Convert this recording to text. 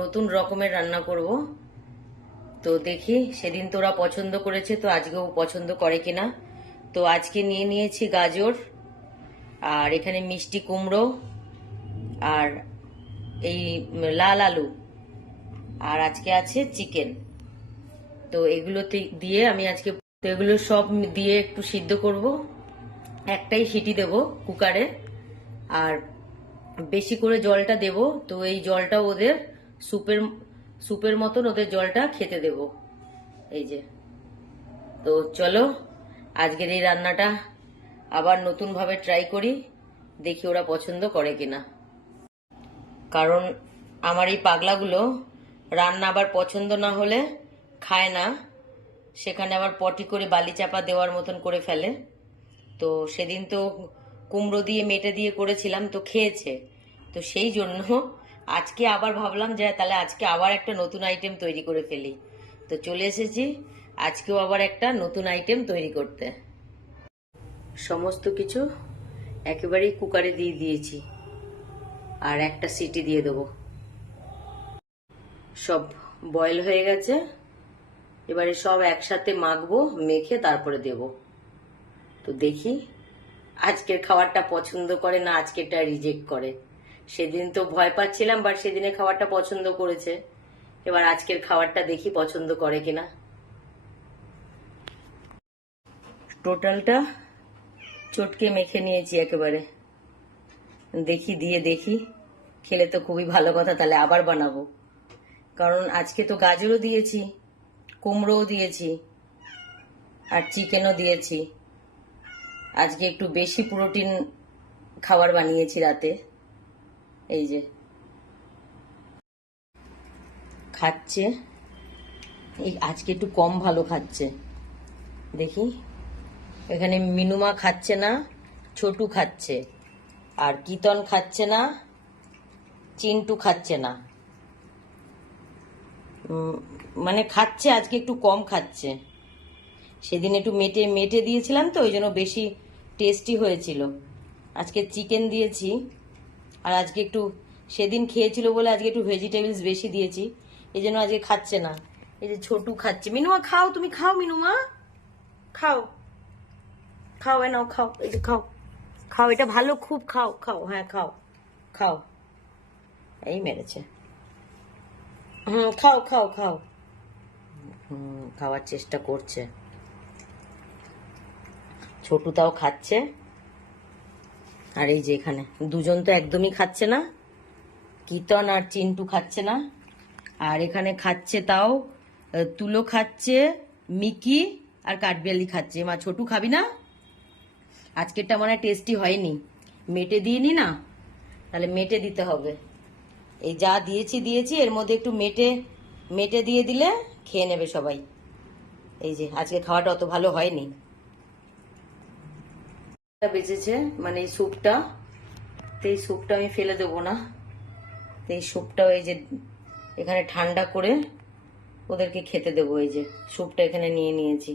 নতুন রকমের রান্না করব। তো দেখি, সেদিন তো ওরা পছন্দ করেছে, তো আজকেও পছন্দ করে কিনা। তো আজকে নিয়ে নিয়েছি গাজর, আর এখানে মিষ্টি কুমড়ো, আর এই লাল আলু, আর আজকে আছে চিকেন। তো এগুলো দিয়ে আমি আজকে, তো এগুলো সব দিয়ে একটু সিদ্ধ করব। একটাই সিটি দেব কুকারে, আর বেশি করে জলটা দেব। তো এই জলটা ওদের সুপের সুপের মতন ওদের জলটা খেতে দেব। এই যে, তো চলো আজকের এই রান্নাটা আবার নতুন ভাবে ট্রাই করি, দেখি ওরা পছন্দ করে কিনা। কারণ আমার এই পাগলাগুলো রান্না আবার পছন্দ না হলে খায় না, সেখানে আবার পটি করে বালি চাপা দেওয়ার মতন করে ফেলে। তো সেদিন তো কুমড়ো দিয়ে মেটে দিয়ে করেছিলাম, তো খেয়েছে। তো সেই জন্য আজকে আবার ভাবলাম যে তাহলে আজকে আবার একটা নতুন আইটেম তৈরি করে ফেলি। তো চলে এসেছি আজকেও আবার একটা নতুন আইটেম তৈরি করতে। সমস্ত কিছু একেবারেই কুকারে দিয়ে দিয়েছি, আর একটা সিটি দিয়ে দেবো। সব বয়েল হয়ে গেছে, এবারে সব একসাথে মাখবো, মেখে তারপরে দেব। তো দেখি আজকের খাবারটা পছন্দ করে না আজকেরটা রিজেক্ট করে। সেদিন তো ভয় পাচ্ছিলাম, বাট সেদিনের খাবারটা পছন্দ করেছে। এবার আজকের খাবারটা দেখি পছন্দ করে কিনা। টোটালটা চটকে মেখে নিয়েছি একেবারে। দেখি দিয়ে দেখি, খেলে তো খুবই ভালো কথা, তাহলে আবার বানাবো। কারণ আজকে তো গাজরও দিয়েছি, কুমড়োও দিয়েছি, আর চিকেনও দিয়েছি। আজকে একটু বেশি প্রোটিন খাবার বানিয়েছি রাতে। এই যে খাচ্ছে, এই আজকে একটু কম ভালো খাচ্ছে। দেখি, এখানে মিনুমা খাচ্ছে না, ছোটু খাচ্ছে, আর কিতন খাচ্ছে না, চিন্টু খাচ্ছে না। মানে খাচ্ছে, আজকে একটু কম খাচ্ছে। সেদিন একটু মেটে মেটে দিয়েছিলাম, তো ওই জন্য বেশি টেস্টি হয়েছিল। আজকে চিকেন দিয়েছি, আর আজকে একটু সেদিন খেয়েছিল বলে আজকে একটু ভেজিটেবলস বেশি দিয়েছি, এই জন্য আজকে খাচ্ছে না। এই যে ছোটু খাচ্ছে। মিনুমা খাও, তুমি খাও, মিনুমা খাও, খাও, এ নাও খাও, এই যে খাও, খাও, এটা ভালো খুব, খাও খাও, হ্যাঁ খাও, খাও। এই মেরেছে। খাও খাও খাও। খাওয়ার চেষ্টা করছে। ছোটুটাও খাচ্ছে। আর এই যে এখানে দুজন তো একদমই খাচ্ছে না, কিতন আর চিন্টু খাচ্ছে না। আর এখানে খাচ্ছে তাও তুলো খাচ্ছে, মিকি আর কাঠবিড়ালি খাচ্ছে। মা ছোটু খাবি না? আজকেরটা মনে হয় টেস্টি হয়নি, মেটে দিইনি না, তাহলে মেটে দিতে হবে। এই যা দিয়েছি দিয়েছি, এর মধ্যে একটু মেটে মেটে দিয়ে দিলে খেয়ে নেবে সবাই। এই যে আজকে খাওয়াটা অত ভালো হয়নি। বেঁচেছে মানে এই স্যুপটা, তো এই স্যুপটা আমি ফেলে দেবো না। তো এই স্যুপটাও এই যে এখানে ঠান্ডা করে ওদেরকে খেতে দেবো। এই যে স্যুপটা এখানে নিয়ে নিয়েছি।